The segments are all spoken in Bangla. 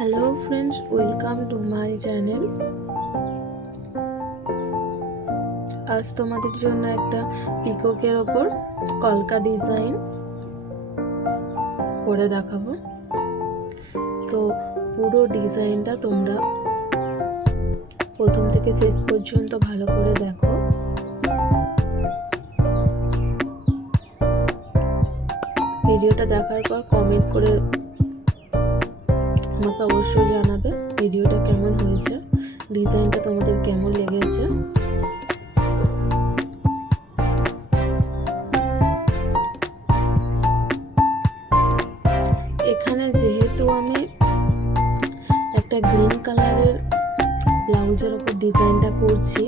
Hello friends, welcome to my channel. আজ তোমাদের জন্য একটা পিককের ওপর কলকা ডিজাইন করে দেখাবো। তো পুরো ডিজাইনটা তোমরা প্রথম থেকে শেষ পর্যন্ত ভালো করে দেখো। ভিডিওটা দেখার পর কমেন্ট করে আমাকে অবশ্যই জানাবে ভিডিওটা কেমন হয়েছে, ডিজাইনটা তোমাদের কেমন লেগেছে। এখানে যেহেতু আমি একটা গ্রিন কালারের ব্লাউজের ওপর ডিজাইনটা করছি,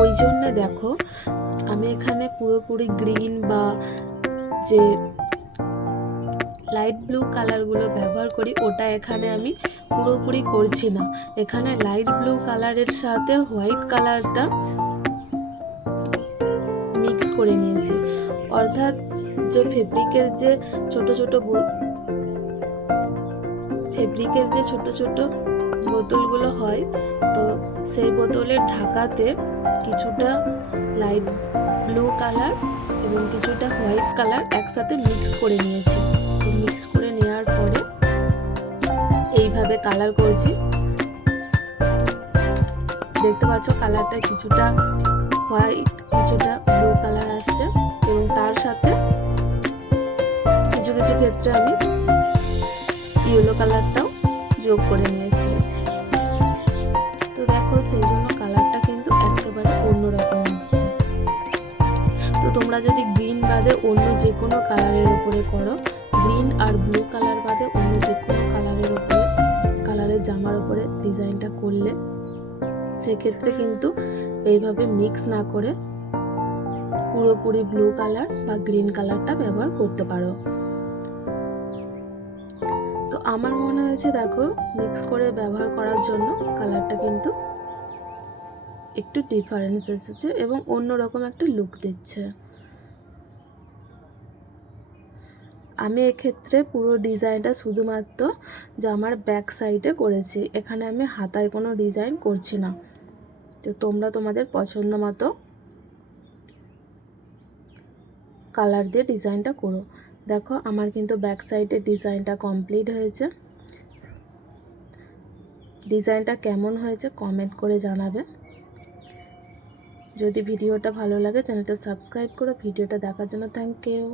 ওই জন্য দেখো আমি এখানে পুরোপুরি গ্রিন বা যে লাইট ব্লু কালারগুলো ব্যবহার করি ওটা এখানে আমি পুরোপুরি করছি না। এখানে লাইট ব্লু কালারের সাথে হোয়াইট কালারটা মিক্স করে নিয়েছি। অর্থাৎ যে ফেব্রিকের যে ছোট ছোট বোতলগুলো হয়, তো সেই বোতলের ঢাকাতে কিছুটা লাইট ব্লু কালার এবং কিছুটা হোয়াইট কালার একসাথে মিক্স করে নিয়েছি। তো মিক্স করে নেওয়ার পরে এইভাবে কালার করেছি। দেখতে পাচ্ছ কালারটা কিছুটা হোয়াইট কিছুটা ব্লু কালার আসছে, এবং তার সাথে কিছু কিছু ক্ষেত্রে আমি ইয়েলো কালারটাও যোগ করে নিয়েছি। তো দেখো সেই জন্য কালারটা কিন্তু একেবারে অন্যরকম আসছে। তো তোমরা যদি গ্রিন বাদে অন্য যে কোনো কালারের উপরে করো, গ্রিন আর ব্লু কালার বাদে অন্য যে কোনো কালারের জামার উপরে ডিজাইনটা করলে সেক্ষেত্রে কিন্তু এইভাবে মিক্স না করে পুরোপুরি ব্লু কালার বা গ্রিন কালারটা ব্যবহার করতে পারো। তো আমার মনে হয়েছে দেখো মিক্স করে ব্যবহার করার জন্য কালারটা কিন্তু একটু ডিফারেন্স এসেছে এবং অন্যরকম একটা লুক দিচ্ছে। আমি এক্ষেত্রে পুরো ডিজাইনটা শুধুমাত্র জামার ব্যাক সাইডে করেছি, এখানে আমি হাতায় কোনো ডিজাইন করছি না। তো তোমরা তোমাদের পছন্দ মতো কালার দিয়ে ডিজাইনটা করো। দেখো আমার কিন্তু ব্যাক সাইডের ডিজাইনটা কমপ্লিট হয়েছে। ডিজাইনটা কেমন হয়েছে কমেন্ট করে জানাবে। যদি ভিডিওটা ভালো লাগে চ্যানেলটা সাবস্ক্রাইব করো। ভিডিওটা দেখার জন্য থ্যাংক ইউ।